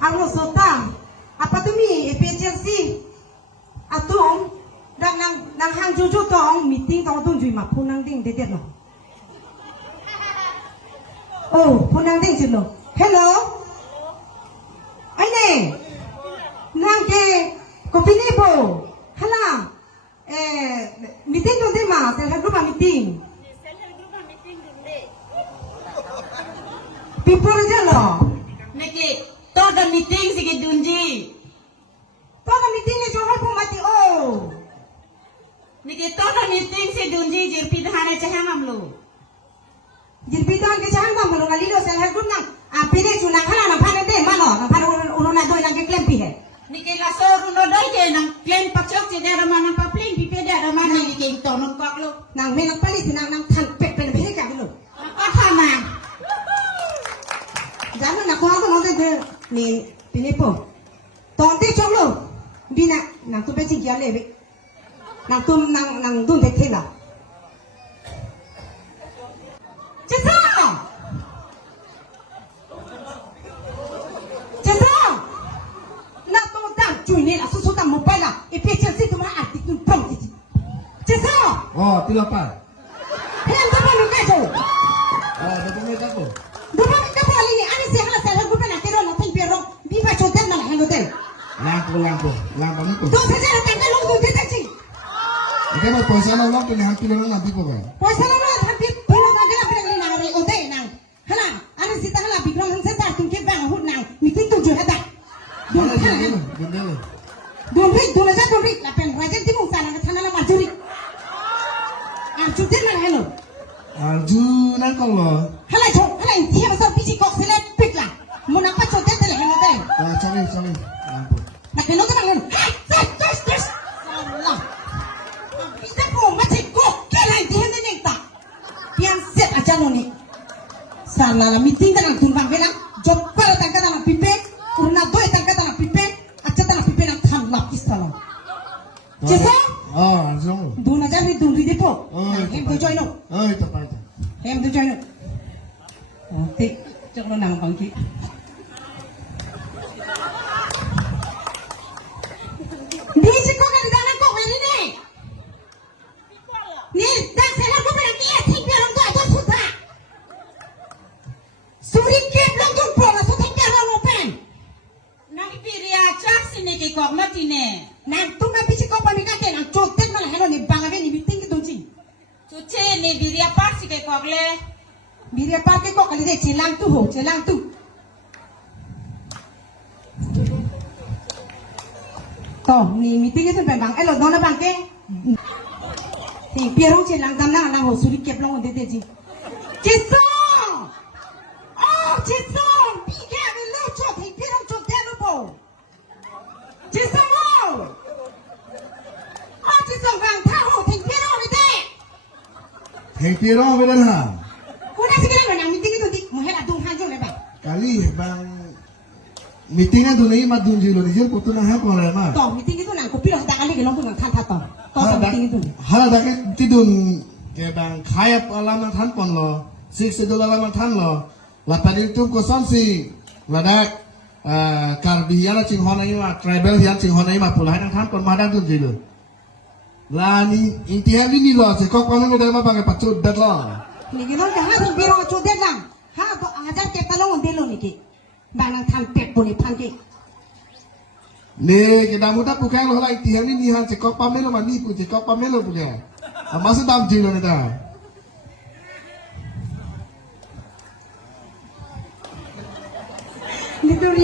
Ang sota, apa tu mi PHC, atung dan nang hang juju tong meeting tong tung jui ma punang ding dedet no. Oh, punang ding jino. Hello. Aine. Nang ke kopi ni bo. Hala. Meeting tu deh ma, self group meeting. People aja lo. Niki, to the meeting sige dunji. To the meeting ni johai pun mati oh. Niki to the meeting si dunji jirpi dhana chaham amlo. Jirpitan ke jangan bang belum kali lo self group nang. Apine cuna kana nang phane deh mana, nang phane uruna doi nang ke claim pi hai. Niki laso runo doi je nang claim pachok je dara mana papling pipe dara mana niki to non kok lo. Nang menang pali nang than pet pen bhe ka lo. Apa mang? Jangan nak kuang tu nonton tu ni pinipo. Tonti cok lo, bina nang tu beci kia lebe. Nang tu nang tu dek lah. Cesa, cesa. Nak tu dah cuy ni lah susu tak mobile lah. Efisiensi tu mah arti tu pom tu. Cesa. Oh, tidak apa. Yang tu pun luka tu. Oh, dokumen aku. Dua ni kamu kali ni, ani siapa lah saya bukan nak kira nak pinjam biba hotel mana yang hotel. Lampu itu. Tu saja nak tengok lu tu dia sih. Oke, mau poisa lo tu ni hampir lo nanti pokoknya. Puasa nama hampir pulang aja lah pergi nang hotel nang. Hala, ani sita hala bilang hang saya tu ke bang hut nang, meeting tu juga dah. Mana jadi lo? Benda lo. Dua lapan raja timu sana ke sana lah majuri. Cuti mana hello? Arju nang kau lo. Hala dia masuk biji kok selek pik lah. Mau nampak hotel tu lah hotel. Cari lampu. Nak kena tu bang. Terus. Allah. Kita pun macam kok kelai dia ni tak. Pian set aja ni. Salah lah meeting kan tumbang belang. Job kalau tak kata nak pipe, urna doi tak kata nak pipe, aja tak nak pipe nak tham lapis salah. Jesa? Oh, Arju. Dun aja ni dun di depo. Hem tu join no. Oh, itu apa itu? Hem tu join no. Oh, tik. Cok lo nang bangki. Bisi kok kan dana kok ini nih. Nih, dah saya kok bilang dia tinggal orang tua itu sudah. Suri ke belum jumpa lah sudah tinggal open. Nang piria chak si niki kok mati ne. Nang tu nggak bisi kok pamika ke nang cotet malah hello nih bang ave nih meeting itu sih. Cuci ni biria pak si ke kok le. Biria pakai kok kali deh celang tu. Toh, nih meeting itu bang, lo dona bang ke? Thì pierong trên lăng tam nang hồ suri kẹp long để gì? Chết xong! Oh, chết xong! Bị kẹp với lâu cho thì pierong cho tên nó bổ. Chết xong không? Oh, chết xong vàng tha hồ thì pierong đi thế. Hei piro beda lah. Cô đã sẽ cái này meeting itu di, mau hết adung hanjung deh bang. Kali bang meetingnya tu ni mat dunji lo dijel putu nah apa lah mah. Toh, meeting itu nang kopi lah tak kali gelong pun nang than toh. Toh meeting itu. Hala dah ke tidun ke bang kaya alam than pon lo. Sik sedul alam than lo. Lapan itu kosan si ladak karbiana cing hona ima tribal hian cing hona ima pula nang than pon madang dunji lo. Lani intihan ini lo sekok pamen udah mah pakai pacut dat lo. Nih gelong dah ha thì pierong cho tên lang. Ha, ajar kẹp talong on delo nih ki. Bang nang than pek boleh panggil. Nih kita muda bukan lo lah intihan ini han sekok pamen lo mani pun sekok pamen lo punya. Masuk dalam jilo nih dah. Itu